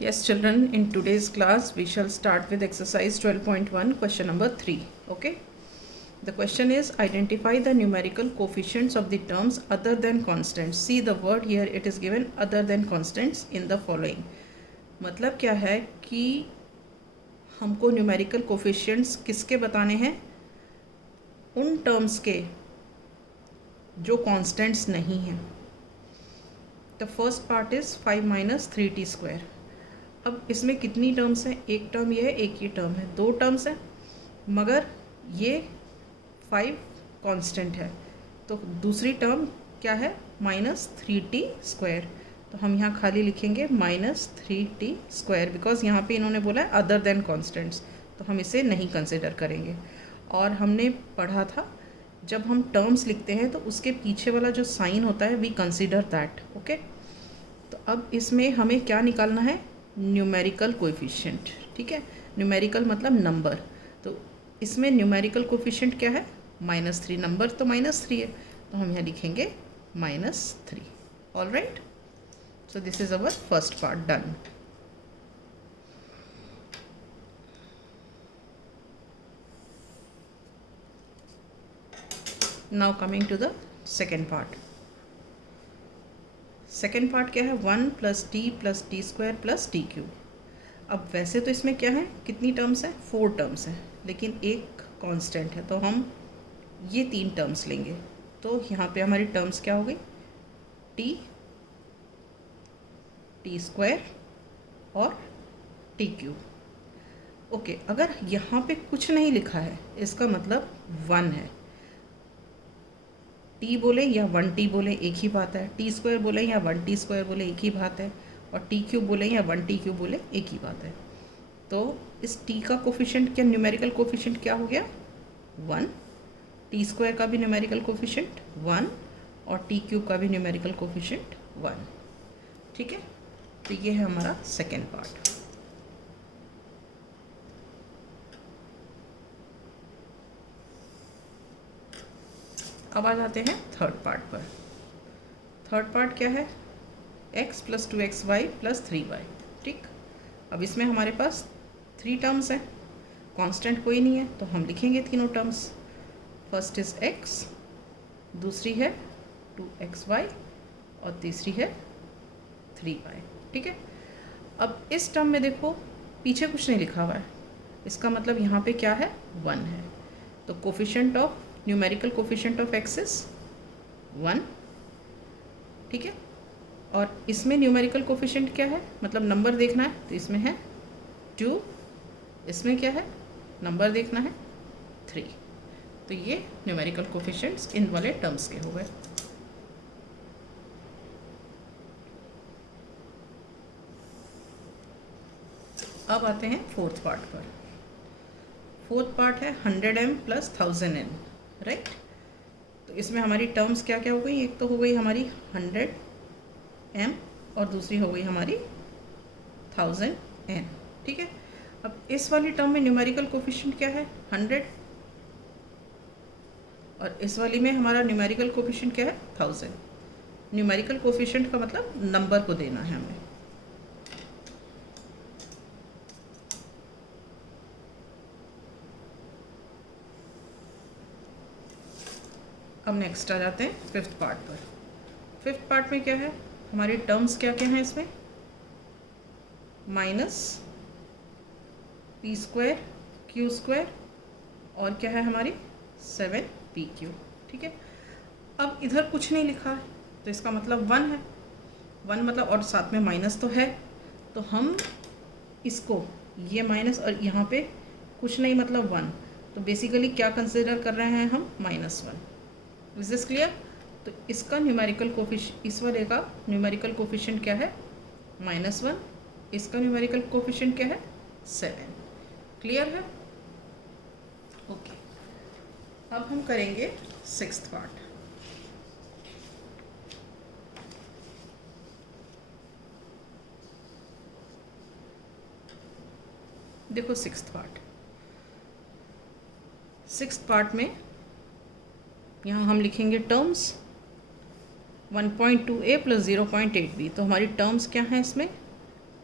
Yes, children, in today's class, we shall start with exercise 12.1, question number 3. Okay. The question is, identify the numerical coefficients of the terms other than constants. See the word here, it is given other than constants in the following. मतलब क्या है कि हमको numerical coefficients किसके बताने हैं? उन terms के जो constants नहीं हैं. The first part is 5 minus 3t square. अब इसमें कितनी टर्म्स हैं? एक टर्म ये है, एक ही टर्म है, दो टर्म्स हैं, मगर ये 5 कांस्टेंट है. तो दूसरी टर्म क्या है? -3t square. तो हम यहाँ खाली लिखेंगे -3t स्क्वायर, बिकॉज यहाँ पे इन्होंने बोला है अदर देन कांस्टेंट्स, तो हम इसे नहीं कंसिडर करेंगे. और हमने पढ़ा था जब हम टर्म्स लिखते हैं तो उसके पीछे वाला जो साइन होता है वी कंसिडर दैट. ओके. तो अब इसमें हमें क्या निकालना है? Numerical coefficient. ठीक है, न्यूमेरिकल मतलब नंबर. तो इसमें न्यूमेरिकल कोएफिशिएंट क्या है? -3. नंबर तो -3 है, तो हम यहाँ लिखेंगे -3. All right. So this is our first part done. Now coming to the second part. Second part क्या है? 1 + t + t square + t cube. अब वैसे तो इसमें क्या है, कितनी टर्म्स हैं? 4 टर्म्स हैं, लेकिन एक कांस्टेंट है, तो हम ये 3 टर्म्स लेंगे. तो यहाँ पे हमारी टर्म्स क्या हो गई? t स्क्वायर और t क्यूब. ओके. अगर यहाँ पे कुछ नहीं लिखा है, इसका मतलब 1 है. t बोले या 1t बोले एक ही बात है. t स्क्वायर बोले या 1t स्क्वायर बोले एक ही बात है. और t क्यूब बोले या 1t क्यूब बोले एक ही बात है. तो इस t का कोफिशिएंट क्या, न्यूमेरिकल कोफिशिएंट क्या हो गया? 1. t स्क्वायर का भी न्यूमेरिकल कोफिशिएंट 1 और t क्यूब का भी न्यूमेरिकल कोफिशिएंट 1. ठीक है. तो ये है हमारा सेकेंड पार्ट. अब आ जाते हैं थर्ड पार्ट पर. थर्ड पार्ट क्या है? x + 2xy + 3y. ठीक. अब इसमें हमारे पास 3 टर्म्स हैं, कांस्टेंट कोई नहीं है, तो हम लिखेंगे तीनों टर्म्स. फर्स्ट इज x, दूसरी है 2xy और तीसरी है 3y. ठीक है. अब इस टर्म में देखो पीछे कुछ नहीं लिखा हुआ है, इसका मतलब यहाँ पे क्या है? 1 है. तो coefficient of numerical coefficient of x is 1. ठीक है. और इसमें न्यूमेरिकल कोफिशिएंट क्या है, मतलब नंबर देखना है, तो इसमें है 2. इसमें क्या है? नंबर देखना है 3. तो ये न्यूमेरिकल कोफिशिएंट्स इन वाले टर्म्स के हो गए. अब आते हैं फोर्थ पार्ट पर. फोर्थ पार्ट है 100m + 1000n. राइट. तो इसमें हमारी टर्म्स क्या क्या हो गई? एक तो हो गई हमारी 100m और दूसरी हो गई हमारी 1000n. ठीक है. अब इस वाली टर्म में न्यूमेरिकल कोफिशिएंट क्या है? 100. और इस वाली में हमारा न्यूमेरिकल कोफिशिएंट क्या है? 1000. न्यूमेरिकल कोफिशिएंट का मतलब नंबर को देना है हमें. अब नेक्स्ट आ जाते हैं फिफ्थ पार्ट पर. फिफ्थ पार्ट में क्या है? हमारी टर्म्स क्या क्या हैं इसमें? -p स्क्वायर q स्क्वायर और क्या है हमारी 7pq. ठीक है. अब इधर कुछ नहीं लिखा है, तो इसका मतलब 1 है. 1 मतलब, और साथ में माइनस तो है, तो हम इसको ये माइनस और यहाँ पे कुछ नहीं मतलब 1, तो बेसिकली क्या कंसिडर कर रहे हैं हम? -1. Is this clear? तो इसका न्यूमेरिकल कोफिशिएंट, इस वाले का न्यूमेरिकल कोफिशिएंट क्या है? -1. इसका न्यूमेरिकल कोफिशिएंट क्या है? 7. क्लियर है? ओके. अब हम करेंगे सिक्स्थ पार्ट. देखो सिक्स्थ पार्ट. सिक्स्थ पार्ट में यहाँ हम लिखेंगे टर्म्स 1.2a + 0.8b. तो हमारी टर्म्स क्या हैं इसमें?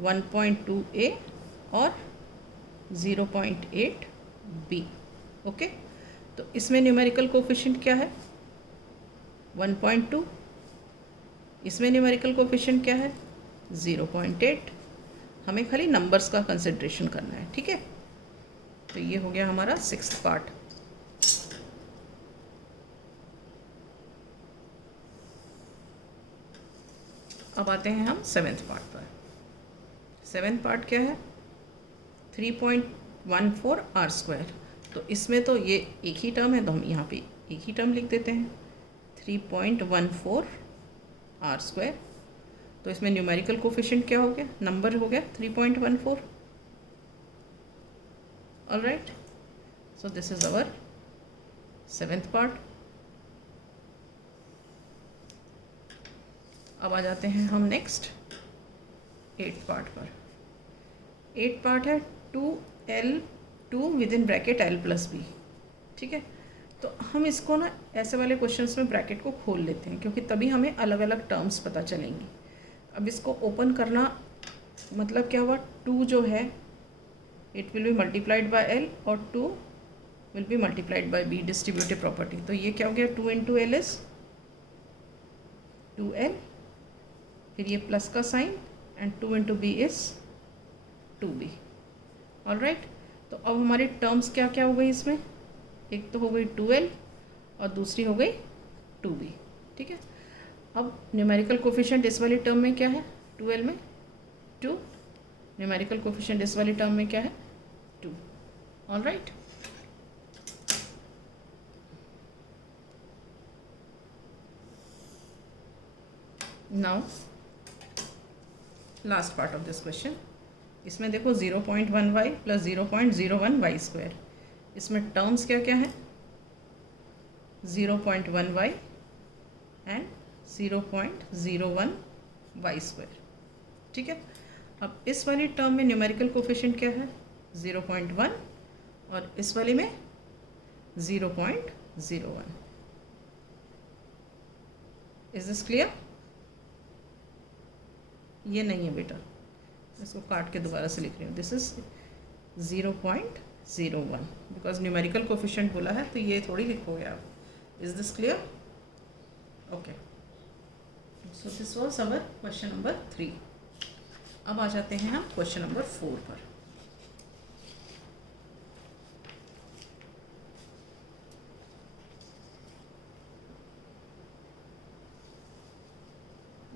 1.2a और 0.8 b। ओके, तो इसमें न्यूमेरिकल कोफिशिएंट क्या है? 1.2। इसमें न्यूमेरिकल कोफिशिएंट क्या है? 0.8। हमें खाली नंबर्स का कंसिड्रेशन करना है, ठीक है। तो ये हो गया हमारा 6th पार्ट। अब आते हैं हम 7th पार्ट पर। 7th पार्ट क्या है? 3.14 आर स्क्वायर। तो इसमें तो ये एक ही टर्म है, तो हम यहाँ पे एक ही टर्म लिख देते हैं, 3.14 आर स्क्वायर। तो इसमें न्यूमेरिकल कोफिशिएंट क्या हो गया? नंबर हो गया 3.14। All right, so this is our 7th part. अब आ जाते हैं हम नेक्स्ट 8th पार्ट पर। 8th पार्ट है 2l2 within bracket l plus b, ठीक है। तो हम इसको ना ऐसे वाले क्वेश्चंस में ब्रैकेट को खोल लेते हैं, क्योंकि तभी हमें अलग अलग टर्म्स पता चलेंगी। अब इसको ओपन करना मतलब क्या हुआ? 2 जो है it will be multiplied by l और 2 will be multiplied by b, distributive property. तो ये क्या हो गया? 2 इंटू एल इज 2l, फिर ये प्लस का sign, and 2 into b is 2b। All right, तो अब हमारी टर्म्स क्या क्या हो गई इसमें? एक तो हो गई 2l और दूसरी हो गई 2b, ठीक है। अब न्यूमेरिकल कोफिशिएंट इस वाली टर्म में क्या है? 2l में 2। न्यूमेरिकल कोफिशिएंट इस वाली टर्म में क्या है? 2। All right, now last part of this question. इसमें देखो 0.1y प्लस 0.01y स्क्वायर। इसमें टर्म्स क्या क्या हैं? 0.1y एंड 0.01y स्क्वायर, ठीक है। अब इस वाली टर्म में न्यूमेरिकल कोफिशिएंट क्या है? 0.1 और इस वाली में 0.01। Is this clear? ये नहीं है बेटा, इसको काट के दोबारा से लिख रही हूँ। This is 0.01 because numerical coefficient बोला है, तो ये थोड़ी लिखोगे आप। Is this clear? Okay, so this was our question number 3। अब आ जाते हैं हम क्वेश्चन नंबर 4 पर।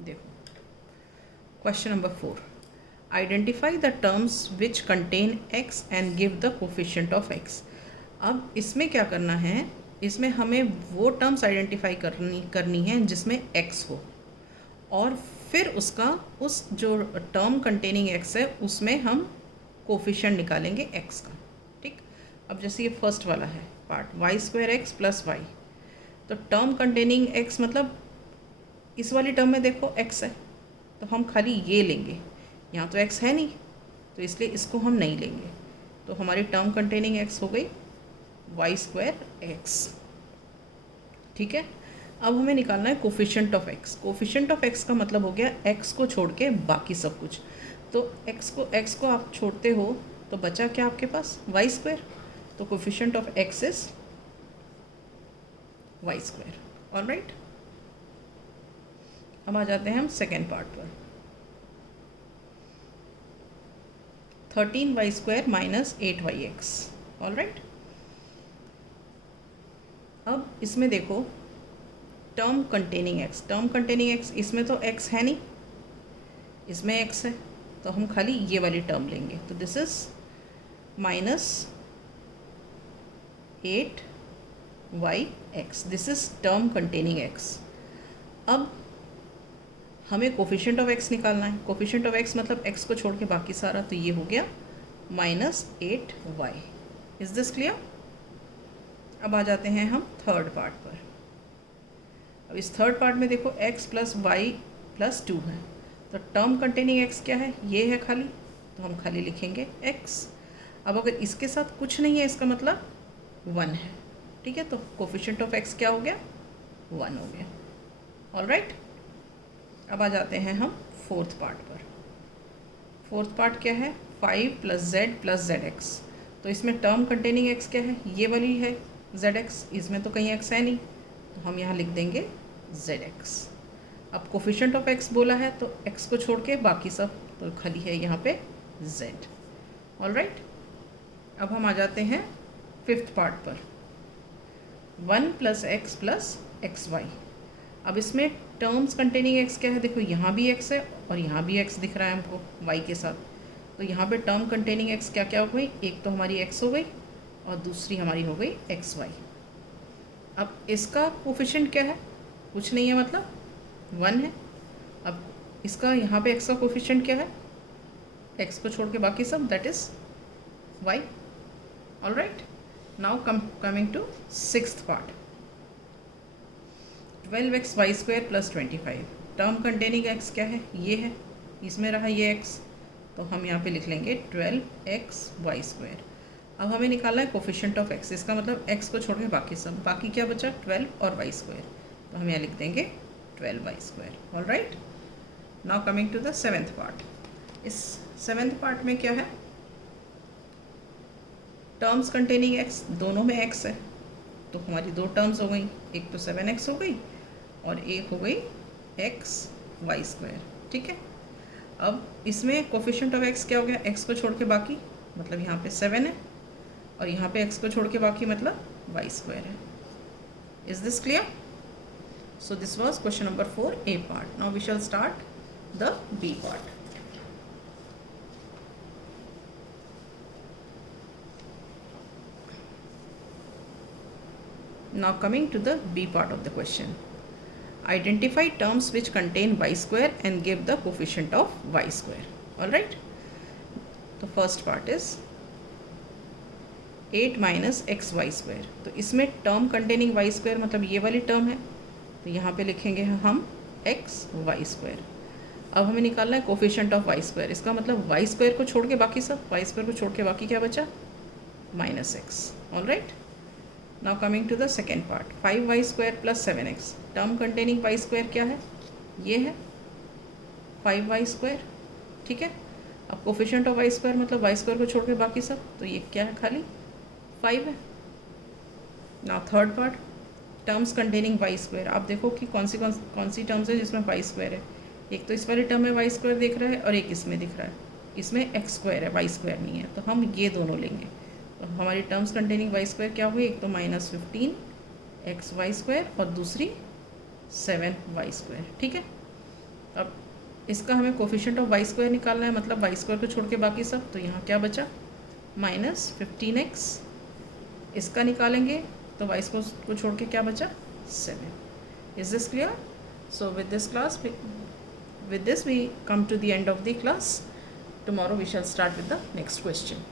देखो question number 4, identify the terms which contain x and give the coefficient of x। अब इसमें क्या करना है? इसमें हमें वो टर्म्स आइडेंटिफाई करनी है जिसमें x हो, और फिर उसका उस जो टर्म कंटेनिंग x है उसमें हम कोफिशिएंट निकालेंगे x का, ठीक। अब जैसे ये फर्स्ट वाला है part, y square x plus y. तो टर्म कंटेनिंग x मतलब इस वाली टर्म में देखो x है, तो हम खाली ये लेंगे। यहाँ तो x है नहीं, तो इसलिए इसको हम नहीं लेंगे। तो हमारी टर्म कंटेनिंग x हो गई वाई स्क्वायर एक्स, ठीक है। अब हमें निकालना है coefficient of x। Coefficient of x का मतलब हो गया x को छोड़ के बाकी सब कुछ। तो x को आप छोड़ते हो तो बचा क्या आपके पास? Y square. तो coefficient of x is Y square. All right, अब आ जाते हैं हम सेकेंड पार्ट पर। 13y square minus 8yx। All right, अब इसमें देखो term containing x, term containing x, इसमें तो x है नहीं, इसमें x है, तो हम खाली ये वाली टर्म लेंगे। तो this is minus 8yx, this is term containing x। अब हमें कोफिशिएंट ऑफ x निकालना है। कोफिशिएंट ऑफ x मतलब x को छोड़ के बाकी सारा, तो ये हो गया minus 8y। Is this clear? अब आ जाते हैं हम थर्ड पार्ट पर। अब इस थर्ड पार्ट में देखो x प्लस वाई प्लस 2 है, तो टर्म कंटेनिंग x क्या है? ये है खाली, तो हम खाली लिखेंगे x। अब अगर इसके साथ कुछ नहीं है, इसका मतलब 1 है, ठीक है। तो कोफिशिएंट ऑफ x क्या हो गया? 1 हो गया। ऑल राइट, अब आ जाते हैं हम फोर्थ पार्ट पर। फोर्थ पार्ट क्या है, 5 plus Z plus Z x. तो इसमें टर्म कंटेनिंग एक्स क्या है, ये वाली है जेड एक्स, इसमें तो कहीं एक्स है नहीं, तो हम यहाँ लिख देंगे जेड एक्स। अब कोफिशिएंट ऑफ एक्स बोला है तो एक्स को छोड़ के बाकी सब तो खाली है यहाँ पे जेड। ऑलराइट, अब हम आ जाते हैं फिफ्थ पार्ट पर, 1 प्लस एक्स वाई। अब इसमें टर्म्स कंटेनिंग एक्स क्या है, देखो यहाँ भी एक्स है और यहाँ भी एक्स दिख रहा है हमको वाई के साथ, तो यहाँ पे टर्म कंटेनिंग एक्स क्या क्या हो गई, एक तो हमारी एक्स हो गई और दूसरी हमारी हो गई एक्स वाई। अब इसका कोफिशिएंट क्या है, कुछ नहीं है, मतलब 1 है। अब इसका यहाँ पे एक्स का कोफिशिएंट क्या है, एक्स को छोड़ के बाकी सब, that is y. Alright, now coming to sixth part, 12x y square plus 25। Term containing x क्या है, ये है, इसमें रहा ये एक्स, तो हम यहाँ पे लिख लेंगे 12x वाई स्क्वायर। अब हमें निकालना है कोफिशिएंट ऑफ एक्स, इसका मतलब एक्स को छोड़ के बाकी सब, बाकी क्या बचा 12 और वाई स्क्वायर, तो हम यहाँ लिख देंगे 12 y square. Alright, now coming to the seventh part. इस सेवेंथ पार्ट में क्या है, टर्म्स कंटेनिंग एक्स, दोनों में एक्स है, तो हमारी दो टर्म्स हो गई, एक तो 7x हो गई और एक हो गई x वाई स्क्वायर। ठीक है, अब इसमें कोफिशिएंट ऑफ x क्या हो गया, x को छोड़ के बाकी, मतलब यहाँ पे 7 है और यहाँ पे x को छोड़ के बाकी मतलब वाई स्क्वायर है। Is this clear? So this was question number 4 A part. Now we shall start the B part. Now coming to the B part of the question. Identify terms which contain y square and give the coefficient of y square. Alright. The first part is 8 minus xy square. तो इसमें term containing y square मतलब ये वाली term है, तो यहाँ पे लिखेंगे हम x y square। अब हमें निकालना है कोफिशिएंट ऑफ y square, इसका मतलब y square को छोड़ के बाकी सब, y square को छोड़ के बाकी क्या बचा, minus x। Alright, now coming to the second part, 5y square plus 7x। Term containing y square क्या है, ये है 5y स्क्वायर। ठीक है, अब कोफिशिएंट ऑफ y स्क्वायर मतलब y स्क्वायर को छोड़ के बाकी सब, तो ये क्या है, खाली 5 है। Now third part, terms containing y square. आप देखो कि कौन सी टर्म्स है जिसमें y स्क्वायर है, एक तो इस वाली टर्म में y स्क्वायर दिख रहा है और एक इसमें दिख रहा है, इसमें x स्क्वायर है, y स्क्वायर नहीं है, तो हम ये दोनों लेंगे। तो हमारी टर्म्स कंटेनिंग वाई स्क्वायर क्या हुई, एक तो -15 एक्स वाई स्क्वायर और दूसरी 7 वाई स्क्वायर। ठीक है, अब इसका हमें कोफिशिएंट ऑफ वाई स्क्वायर निकालना है, मतलब वाई स्क्वायर को छोड़ के बाकी सब, तो यहाँ क्या बचा -15x। इसका निकालेंगे तो वाई स्क्वायर को छोड़ के क्या बचा 7। Is this clear? So with this we come to the end of the class. Tomorrow we shall start with the next question.